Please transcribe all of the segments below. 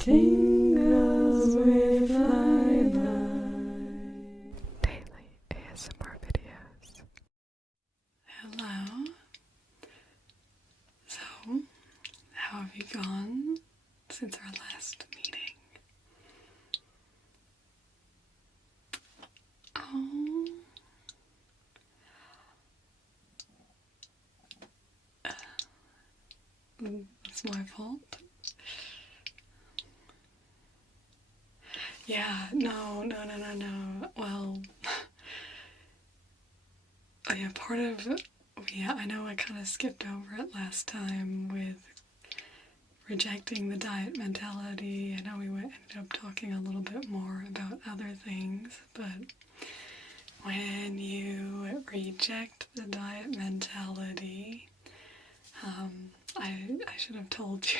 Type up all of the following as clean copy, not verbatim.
Tingles with flyby. Daily ASMR videos. Hello. So, how have you gone since our last meeting? Oh. It's my fault. Yeah, no. Well, oh yeah, I know I kind of skipped over it last time with rejecting the diet mentality. I know we ended up talking a little bit more about other things, but when you reject the diet mentality, I should have told you,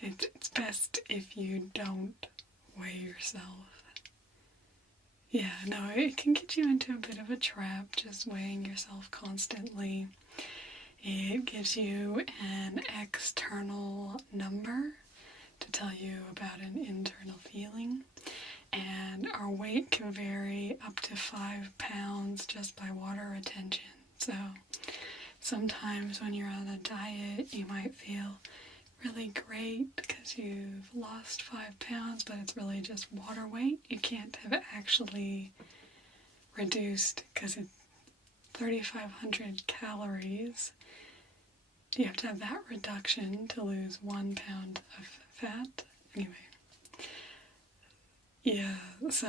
it's best if you don't weigh yourself. Yeah, no, it can get you into a bit of a trap, just weighing yourself constantly. It gives you an external number to tell you about an internal feeling, and our weight can vary up to 5 pounds just by water retention. So sometimes when you're on a diet, you might feel really great because you've lost 5 pounds, but it's really just water weight. You can't have actually reduced because it's 3,500 calories. You have to have that reduction to lose 1 pound of fat. Anyway, yeah, so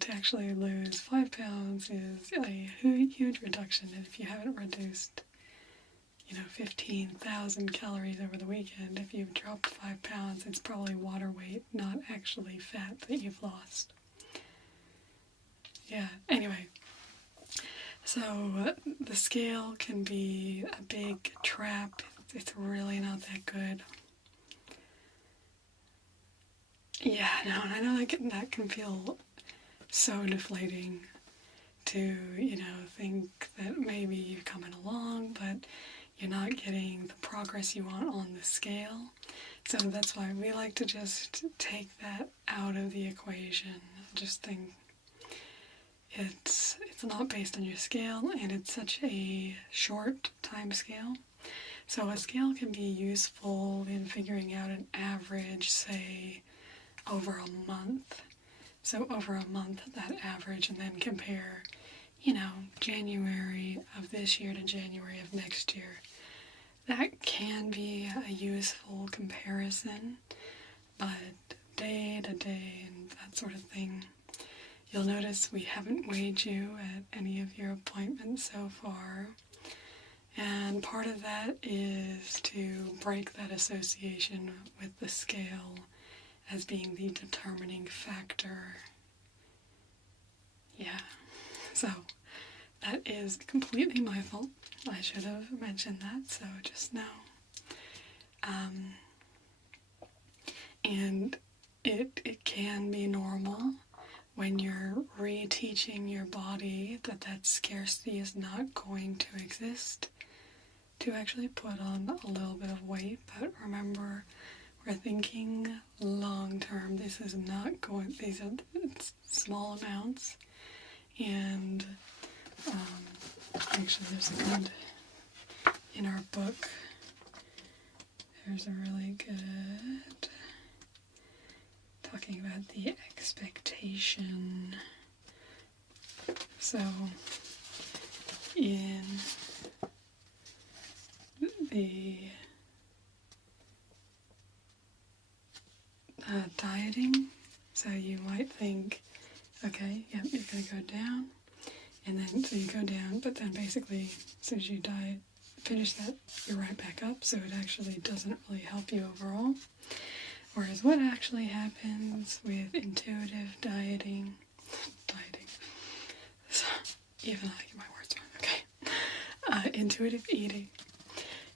to actually lose 5 pounds is a huge reduction, and if you haven't reduced 15,000 calories over the weekend, if you've dropped 5 pounds, it's probably water weight, not actually fat that you've lost. Yeah, anyway. So the scale can be a big trap. It's really not that good. Yeah, no, and I know that can feel so deflating to, think that maybe you're coming along, but you're not getting the progress you want on the scale. So that's why we like to just take that out of the equation. Just think it's not based on your scale, and it's such a short time scale. So a scale can be useful in figuring out an average, say, over a month. So over a month, that average, and then compare, January of this year to January of next year. That can be a useful comparison, but day to day and that sort of thing, you'll notice we haven't weighed you at any of your appointments so far. And part of that is to break that association with the scale as being the determining factor. Yeah, so that is completely my fault. I should have mentioned that, so just know. And it can be normal when you're reteaching your body that scarcity is not going to exist, to actually put on a little bit of weight. But remember, we're thinking long term. These are small amounts. And actually there's a good, in our book, there's a really good talking about the expectation. So in the dieting, so you might think, okay, yep, you're going to go down, and then so you go down, but then basically as soon as you diet, finish that, you're right back up, so it actually doesn't really help you overall. Whereas what actually happens with intuitive dieting, so even I get my words wrong, okay, intuitive eating,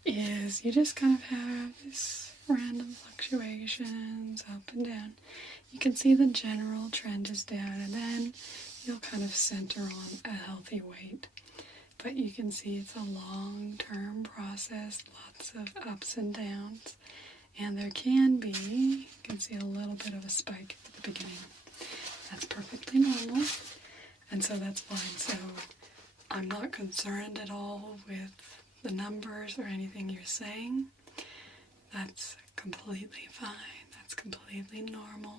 is you just kind of have this random fluctuations up and down. You can see the general trend is down, and then you'll kind of center on a healthy weight. But you can see it's a long-term process, lots of ups and downs, and there can be You can see a little bit of a spike at the beginning. That's perfectly normal, and so that's fine. So I'm not concerned at all with the numbers or anything you're saying. That's completely fine. That's completely normal.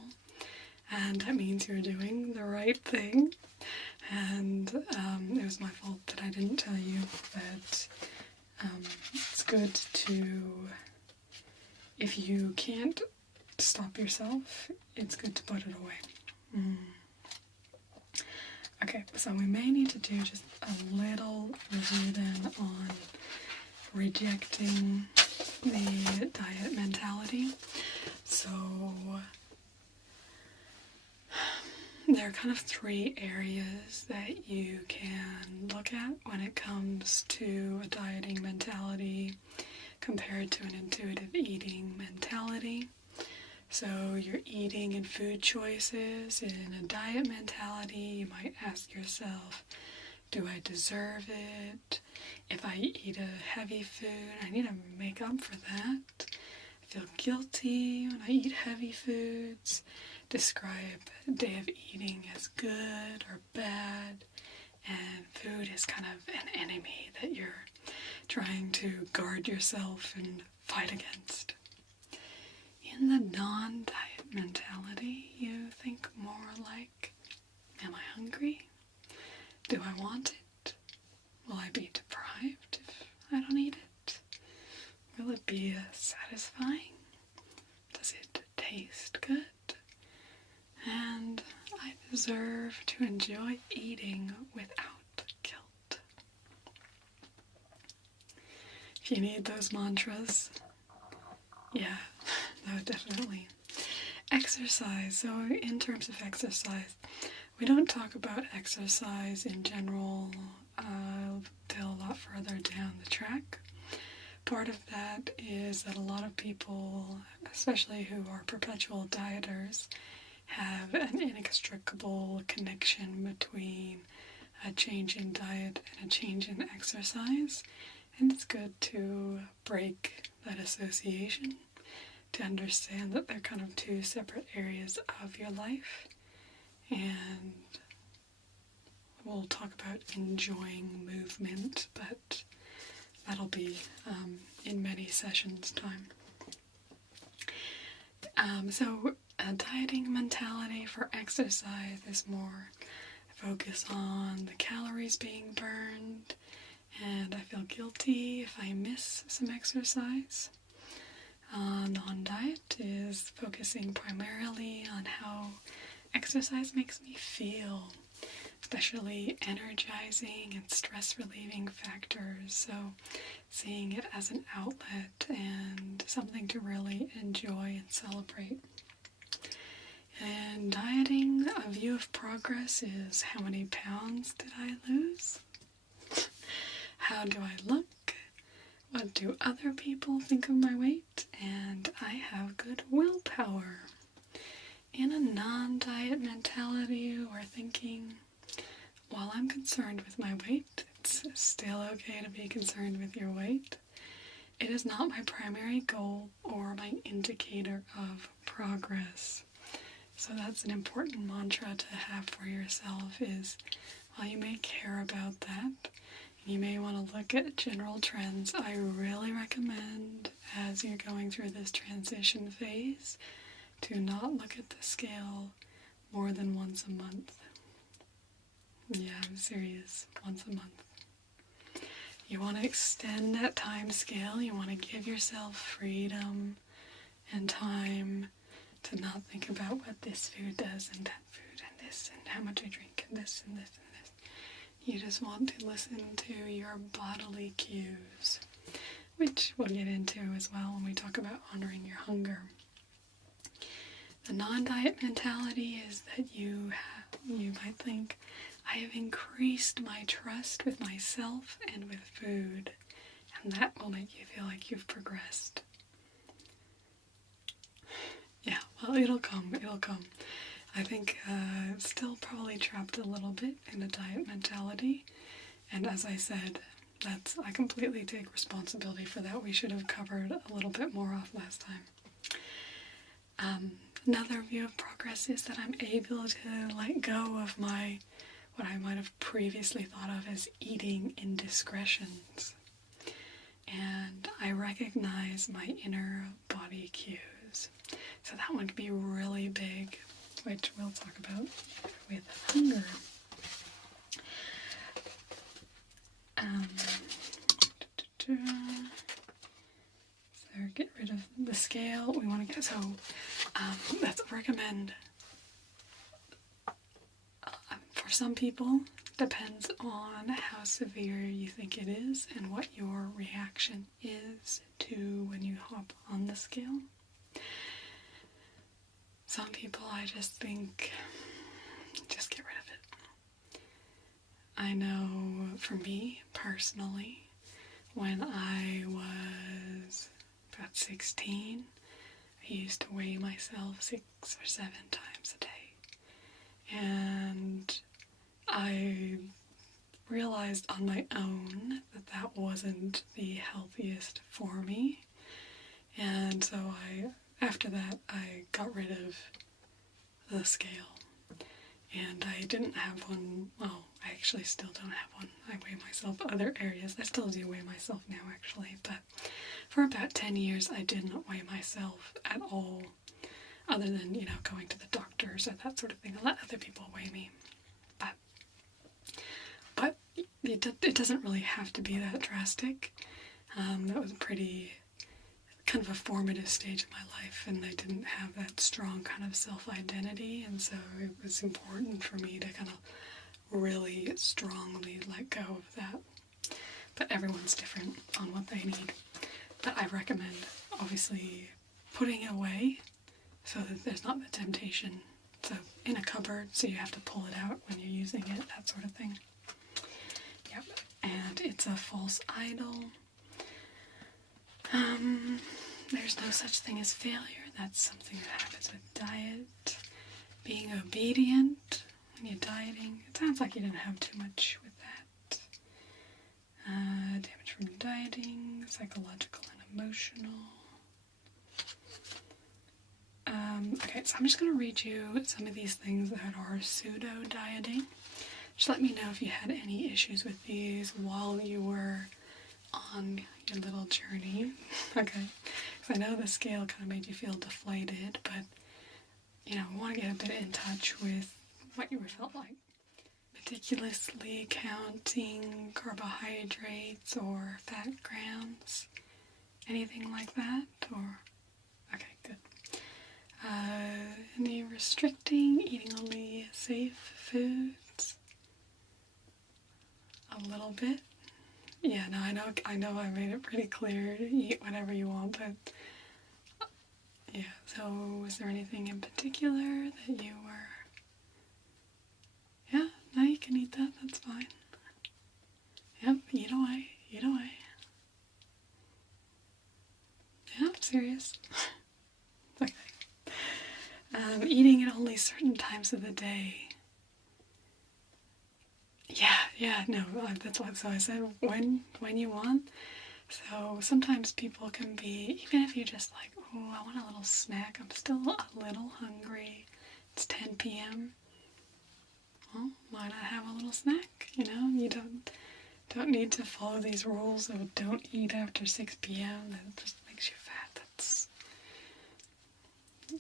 And that means you're doing the right thing. And it was my fault that I didn't tell you that it's good to, if you can't stop yourself, it's good to put it away. Okay, so we may need to do just a little review then on rejecting the diet mentality. So there are kind of three areas that you can look at when it comes to a dieting mentality compared to an intuitive eating mentality. So your eating and food choices in a diet mentality, you might ask yourself, do I deserve it? If I eat a heavy food, I need to make up for that. I feel guilty when I eat heavy foods. Describe a day of eating as good or bad. And food is kind of an enemy that you're trying to guard yourself and fight against. In the non-diet mentality, you think more like, am I hungry? Do I want it? Will I be deprived if I don't eat it? Will it be satisfying? Does it taste good? And I deserve to enjoy eating without guilt. If you need those mantras, yeah, no, definitely. Exercise. So in terms of exercise, we don't talk about exercise in general till a lot further down the track. Part of that is that a lot of people, especially who are perpetual dieters, have an inextricable connection between a change in diet and a change in exercise. And it's good to break that association, to understand that they're kind of two separate areas of your life. And we'll talk about enjoying movement, but that'll be in many sessions' time. So a dieting mentality for exercise is more focus on the calories being burned, and I feel guilty if I miss some exercise. Non-diet is focusing primarily on how exercise makes me feel, especially energizing and stress-relieving factors. So seeing it as an outlet and something to really enjoy and celebrate. And dieting, a view of progress is how many pounds did I lose? How do I look? What do other people think of my weight? And I have good willpower. In a non-diet mentality, we're thinking, while I'm concerned with my weight, it's still okay to be concerned with your weight. It is not my primary goal or my indicator of progress. So that's an important mantra to have for yourself is, while you may care about that, you may want to look at general trends, I really recommend, as you're going through this transition phase, to not look at the scale more than once a month. Yeah, I'm serious. Once a month. You want to extend that time scale. You want to give yourself freedom and time to not think about what this food does and that food and this and how much I drink and this and this and this. You just want to listen to your bodily cues, which we'll get into as well when we talk about honoring your hunger. The non-diet mentality is that you might think, I have increased my trust with myself and with food, and that will make you feel like you've progressed. Yeah, well, it'll come. I think still probably trapped a little bit in a diet mentality, and as I said, I completely take responsibility for that. We should have covered a little bit more off last time. Another view of progress is that I'm able to let go of my, what I might have previously thought of as eating indiscretions. And I recognize my inner body cues. So that one can be really big, which we'll talk about with hunger. So get rid of the scale. We want to get, so let's recommend, for some people, depends on how severe you think it is and what your reaction is to when you hop on the scale. Some people, I just think, just get rid of it. I know for me, personally, when I was about 16, I used to weigh myself 6 or 7 times a day. And I realized on my own that that wasn't the healthiest for me. And so after that, I got rid of the scale. And I didn't have one, well, I actually still don't have one. I weigh myself other areas. I still do weigh myself now, actually, but for about 10 years I didn't weigh myself at all, other than, you know, going to the doctors or that sort of thing. I let other people weigh me. But it doesn't really have to be that drastic. That was a pretty kind of a formative stage of my life, and I didn't have that strong kind of self-identity, and so it was important for me to kind of really strongly let go of that. But everyone's different on what they need. But I recommend, obviously, putting it away so that there's not the temptation. So in a cupboard, so you have to pull it out when you're using it, that sort of thing. Yep. And it's a false idol. There's no such thing as failure. That's something that happens with diet. Being obedient when you're dieting. It sounds like you didn't have too much with that. Damage from dieting, psychological and emotional. Okay, so I'm just going to read you some of these things that are pseudo-dieting. Just let me know if you had any issues with these while you were on your little journey. Okay, because I know the scale kind of made you feel deflated, but, you know, I want to get a bit in touch with what you felt like. Meticulously counting carbohydrates or fat grams, anything like that, or, okay, good. Any restricting, eating only safe foods? A little bit. Yeah, no, I know I made it pretty clear to eat whatever you want, but yeah, so was there anything in particular that you were, yeah, no, you can eat that, that's fine. Yep, eat away, eat away. Yeah, I'm serious. Okay. Eating at only certain times of the day. Yeah, no, that's what, so I said when you want. So sometimes people can be, even if you're just like, oh, I want a little snack, I'm still a little hungry, it's 10 p.m. Well, why not have a little snack, you know? You don't need to follow these rules of don't eat after 6 p.m. That just makes you fat.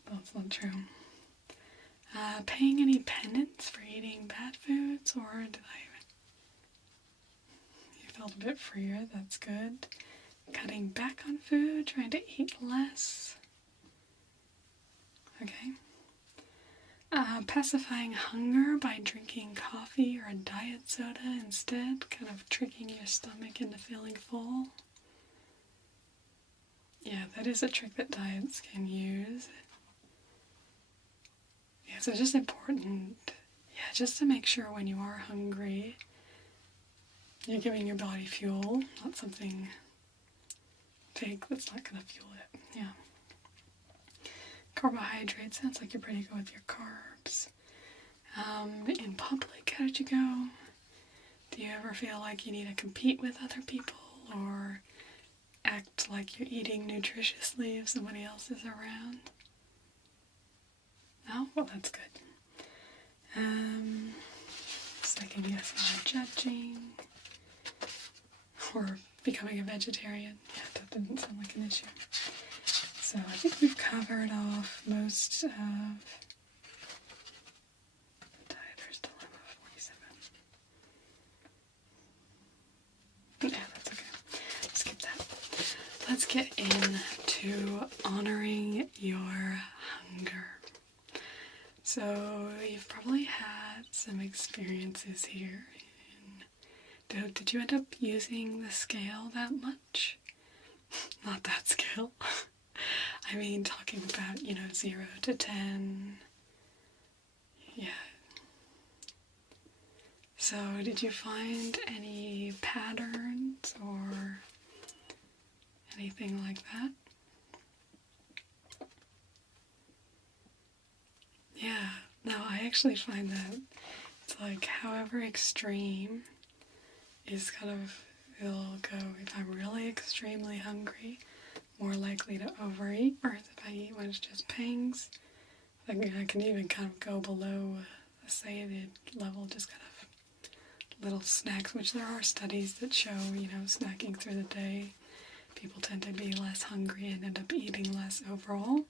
That's not true. Paying any penance for eating bad foods, or you felt a bit freer, that's good. Cutting back on food, trying to eat less. Okay. Pacifying hunger by drinking coffee or a diet soda instead, kind of tricking your stomach into feeling full. Yeah, that is a trick that diets can use. Yeah, so it's just important, just to make sure when you are hungry, you're giving your body fuel, not something fake that's not going to fuel it. Yeah. Carbohydrates, sounds like you're pretty good with your carbs. In public, how did you go? Do you ever feel like you need to compete with other people or act like you're eating nutritiously if somebody else is around? Well, that's good. Second, yes, not judging. Or becoming a vegetarian. Yeah, that didn't sound like an issue. So I think we've covered off most of the Dieter's Dilemma 47. Yeah, that's okay. Skip that. Let's get into honoring your hunger. So you've probably had some experiences here. Did you end up using the scale that much? Not that scale. I mean, talking about, 0 to 10. Yeah. So, did you find any patterns or anything like that? Yeah. No, I actually find that it's like however extreme is kind of, it'll go, if I'm really extremely hungry, more likely to overeat, whereas if I eat when it's just pangs, I can even kind of go below a satiated level, just kind of little snacks, which there are studies that show, snacking through the day, people tend to be less hungry and end up eating less overall.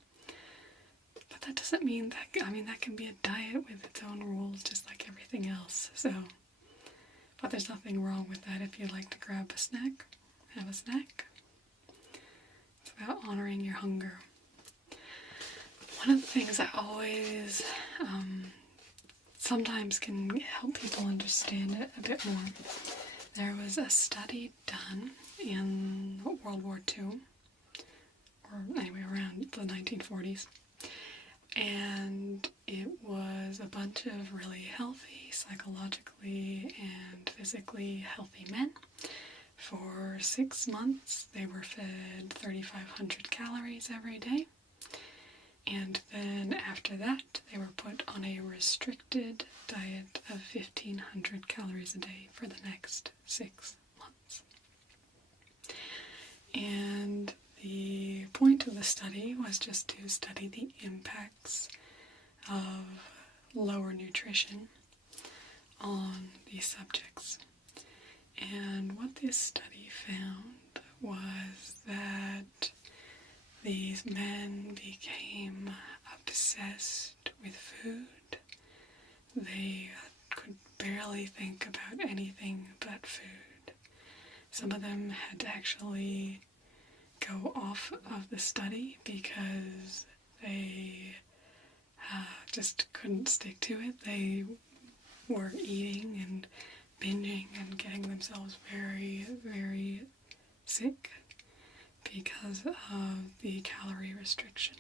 But that doesn't mean that, that can be a diet with its own rules, just like everything else, so. But there's nothing wrong with that if you like to grab a snack, have a snack. It's about honoring your hunger. One of the things I always sometimes can help people understand it a bit more. There was a study done in World War II, or anyway around the 1940s, and it was a bunch of really healthy, psychologically and physically healthy men. For 6 months, they were fed 3,500 calories every day. And then after that, they were put on a restricted diet of 1,500 calories a day for the next 6 months. And the point of the study was just to study the impacts of lower nutrition on these subjects. And what this study found was that these men became obsessed with food. They could barely think about anything but food. Some of them had to actually go off of the study because they just couldn't stick to it. They were eating and binging and getting themselves very, very sick because of the calorie restriction.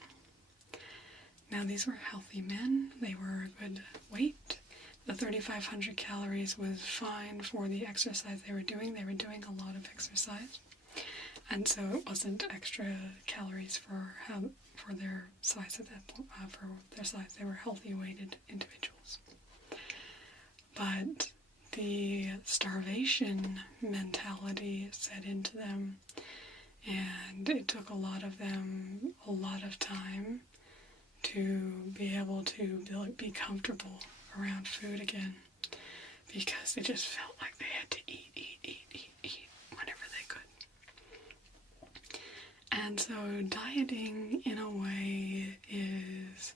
Now, these were healthy men. They were a good weight. The 3,500 calories was fine for the exercise they were doing. They were doing a lot of exercise. And so it wasn't extra calories for their size at that point. For their size, they were healthy weighted individuals. But the starvation mentality set into them, and it took a lot of them a lot of time to be able to be comfortable around food again, because they just felt like they had to eat whenever they could. And so dieting, in a way, is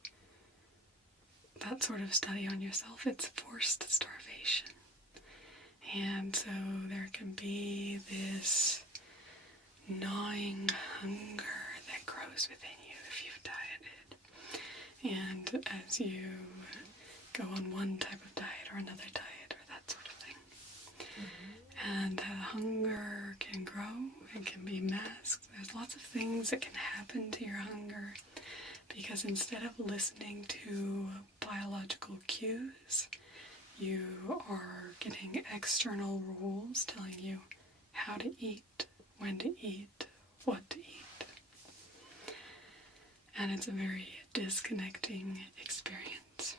that sort of study on yourself. It's forced starvation. And so there can be this gnawing hunger that grows within you if you've dieted. And as you go on one type of diet or another diet or that sort of thing. Mm-hmm. And that hunger can grow, it can be masked. There's lots of things that can happen to your hunger, because instead of listening to biological cues, you are getting external rules telling you how to eat, when to eat, what to eat. And it's a very disconnecting experience.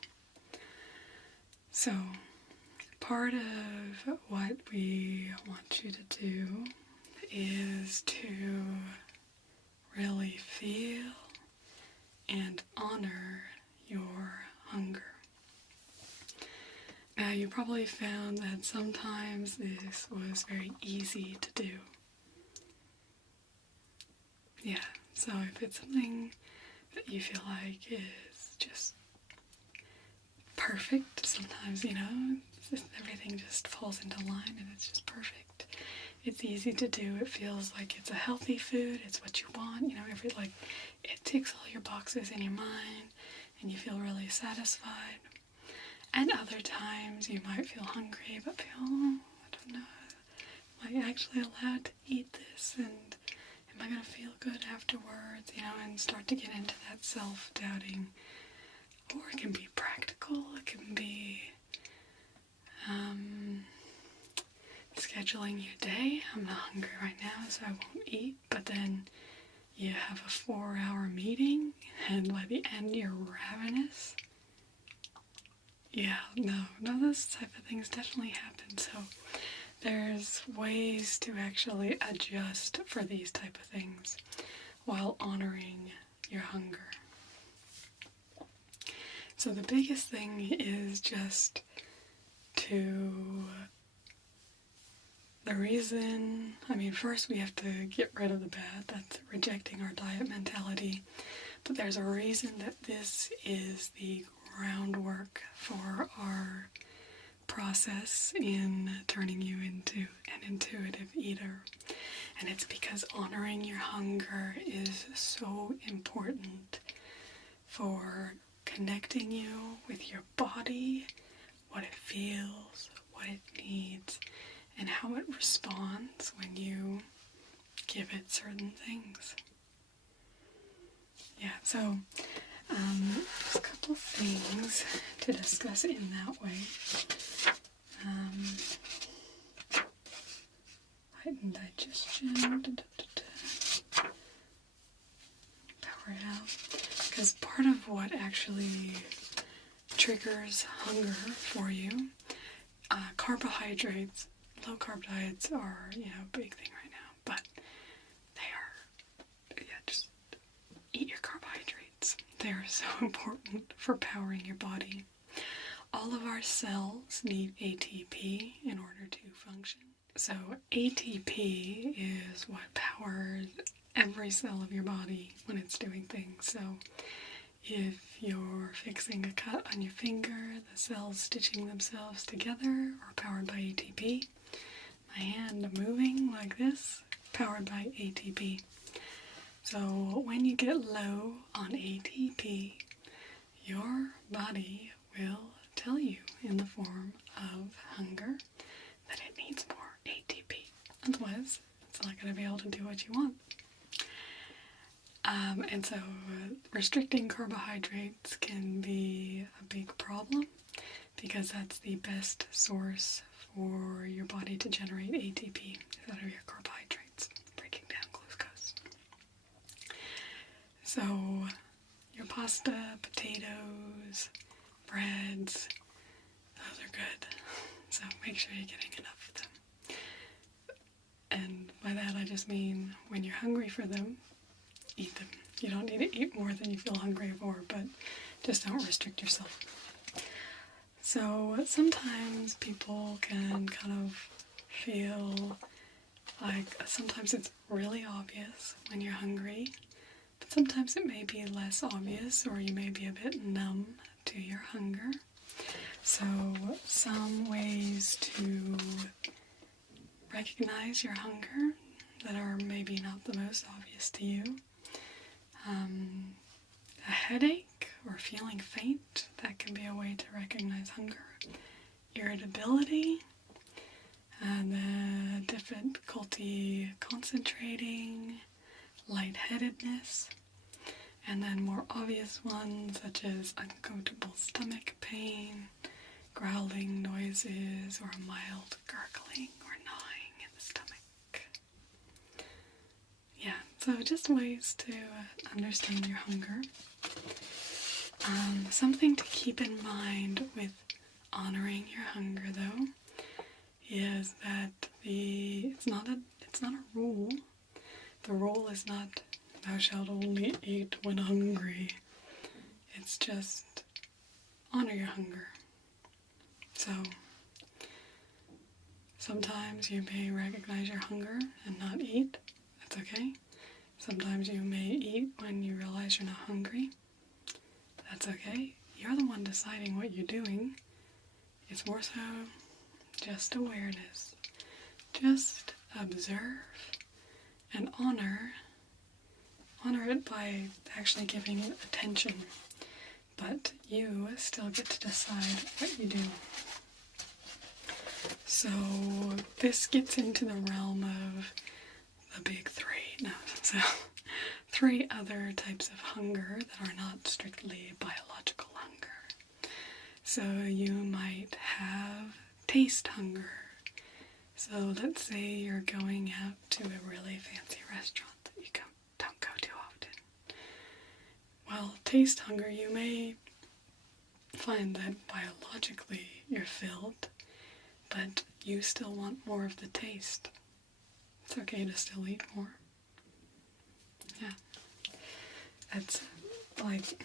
So, part of what we want you to do is to really feel and honor your hunger. probably found that sometimes this was very easy to do. Yeah, so if it's something that you feel like is just perfect, sometimes, everything just falls into line and it's just perfect. It's easy to do. It feels like it's a healthy food. It's what you want. It ticks all your boxes in your mind and you feel really satisfied. And other times you might feel hungry but feel, I don't know, am I actually allowed to eat this? And am I going to feel good afterwards? And start to get into that self-doubting. Or it can be practical. It can be scheduling your day. I'm not hungry right now, so I won't eat. But then you have a 4-hour meeting, and by the end you're ravenous. Yeah, no, those type of things definitely happen. So there's ways to actually adjust for these type of things while honoring your hunger. So the biggest thing is just first we have to get rid of the bad. That's rejecting our diet mentality. But there's a reason that this is the groundwork for our process in turning you into an intuitive eater. And it's because honoring your hunger is so important for connecting you with your body, what it feels, what it needs, and how it responds when you give it certain things. Yeah, so there's a couple things to discuss in that way. Heightened digestion, power it out. Because part of what actually triggers hunger for you, carbohydrates, low carb diets are, a big thing right now, but they are, just eat your carbohydrates. They are so important for powering your body. All of our cells need ATP in order to function. So ATP is what powers every cell of your body when it's doing things. So if you're fixing a cut on your finger, the cells stitching themselves together are powered by ATP. My hand moving like this, powered by ATP. So when you get low on ATP, your body will tell you in the form of hunger that it needs more ATP. Otherwise, it's not going to be able to do what you want. And so restricting carbohydrates can be a big problem because that's the best source for your body to generate ATP out of your carbohydrates, breaking down glucose. So your pasta, potatoes, breads, those are good. So make sure you're getting enough of them. And by that I just mean when you're hungry for them, eat them. You don't need to eat more than you feel hungry for, but just don't restrict yourself. So sometimes people can kind of feel like sometimes it's really obvious when you're hungry, but sometimes it may be less obvious or you may be a bit numb to your hunger. So some ways to recognize your hunger that are maybe not the most obvious to you. A headache or feeling faint, that can be a way to recognize hunger. Irritability, and then difficulty concentrating, lightheadedness, and then more obvious ones such as uncomfortable stomach pain, growling noises, or a mild gurgling or gnawing in the stomach. Yeah, so just ways to understand your hunger. Something to keep in mind with honoring your hunger, though, is that it's not a rule. The rule is not thou shalt only eat when hungry. It's just honor your hunger. So Sometimes you may recognize your hunger and not eat. That's okay. Sometimes you may eat when you realize you're not hungry. That's okay. You're the one deciding what you're doing. It's more so just awareness. Just observe and honor it by actually giving it attention. But you still get to decide what you do. So this gets into the realm of the big three. No, so 3 other types of hunger that are not strictly biological hunger. So you might have taste hunger. So let's say you're going out to a really fancy restaurant that you don't go too often. Well, taste hunger, you may find that biologically you're filled, but you still want more of the taste. It's okay to still eat more. Yeah. That's like,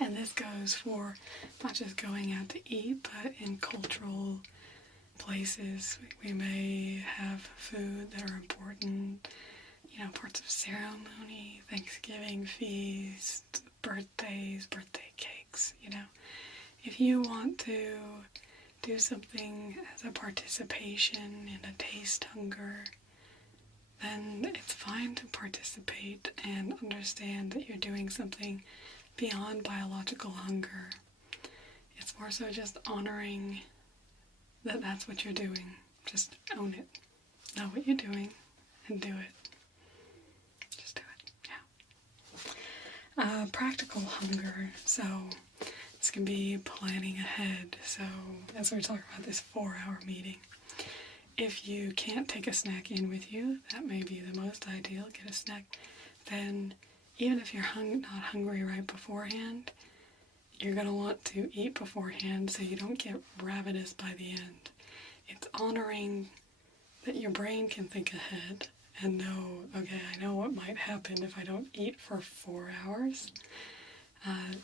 and this goes for not just going out to eat, but in cultural places. We may have food that are important, parts of ceremony, Thanksgiving feast, birthdays, birthday cakes, If you want to do something as a participation in a taste hunger, then it's fine to participate and understand that you're doing something beyond biological hunger. It's more so just honoring that that's what you're doing. Just own it. Know what you're doing and do it. Just do it, yeah. Practical hunger. So this can be planning ahead. So as we're talking about this 4-hour meeting, if you can't take a snack in with you, that may be the most ideal, get a snack. Then even if you're not hungry right beforehand, you're going to want to eat beforehand so you don't get ravenous by the end. It's honoring that your brain can think ahead and know, okay, I know what might happen if I don't eat for 4 hours.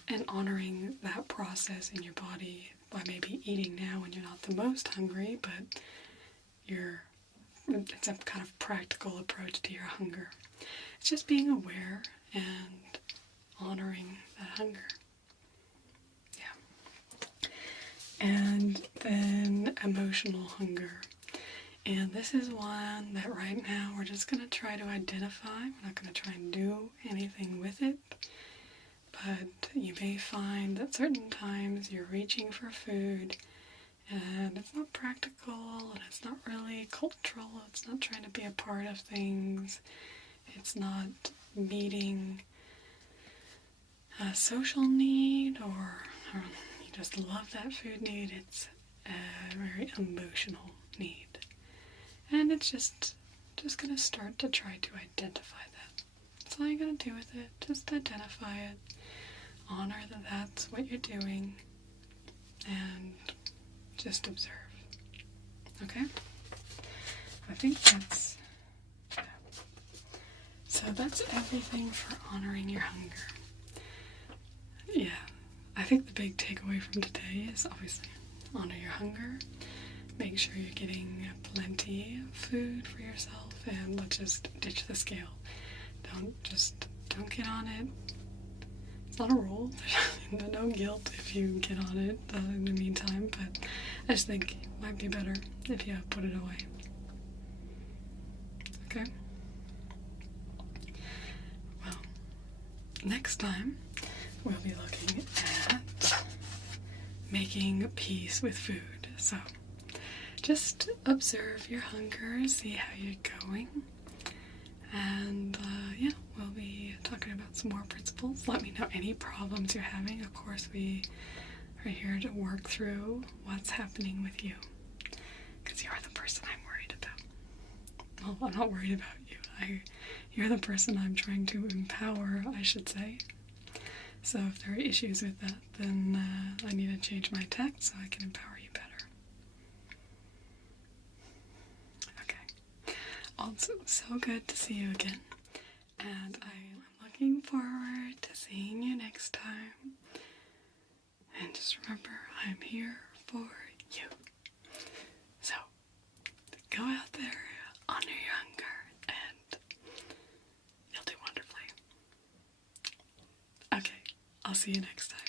And honoring that process in your body by maybe eating now when you're not the most hungry, but it's a kind of practical approach to your hunger. It's just being aware and honoring that hunger. Yeah. And then emotional hunger. And this is one that right now we're just going to try to identify. We're not going to try and do anything with it. But you may find that certain times you're reaching for food and it's not practical and it's not really cultural. It's not trying to be a part of things. It's not meeting a social need or you just love that food need. It's a very emotional need. And it's just going to start to try to identify that. That's all you're going to do with it. Just identify it. Honor that that's what you're doing. And just observe. Okay? I think that's... So that's everything for honoring your hunger. Yeah. I think the big takeaway from today is obviously honor your hunger. Make sure you're getting plenty of food for yourself, and let's just ditch the scale. Don't get on it. It's not a rule. There's no guilt if you get on it in the meantime, but I just think it might be better if you put it away. Okay? Well, next time we'll be looking at making peace with food. So just observe your hunger, see how you're going, and we'll be talking about some more principles. Let me know any problems you're having. Of course, we are here to work through what's happening with you, because you're the person I'm worried about. Well, I'm not worried about you. You're the person I'm trying to empower, I should say. So if there are issues with that, then I need to change my text so I can empower you better. Also, so good to see you again, and I'm looking forward to seeing you next time. And just remember, I'm here for you. So, I'll see you next time.